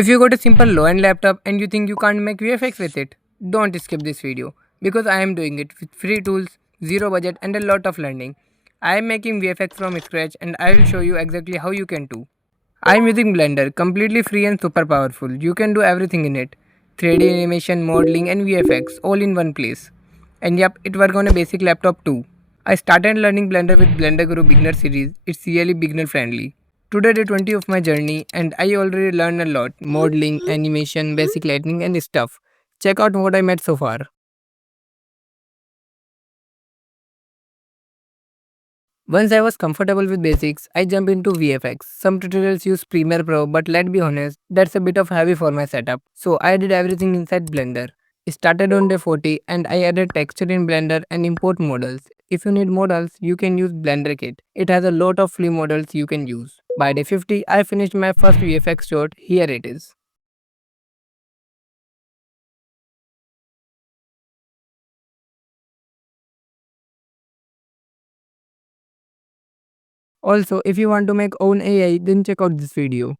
If you got a simple low-end laptop and you think you can't make VFX with it, don't skip this video because I am doing it with free tools, zero budget and a lot of learning. I am making VFX from scratch and I will show you exactly how you can too. I am using Blender, completely free and super powerful. You can do everything in it. 3D animation, modeling and VFX all in one place. And yep, it works on a basic laptop too. I started learning Blender with Blender Guru Beginner series. It's really beginner friendly. Today day 20 of my journey and I already learned a lot. Modeling, animation, basic lighting and stuff. Check out what I made so far. Once I was comfortable with basics, I jumped into VFX. Some tutorials use Premiere Pro, but let's be honest, that's a bit of heavy for my setup. So I did everything inside Blender. Started on day 40 and I added texture in Blender and import models. If you need models, you can use Blender Kit. It has a lot of free models you can use. By day 50, I finished my first VFX shot. Here it is. Also, if you want to make own AI, then check out this video.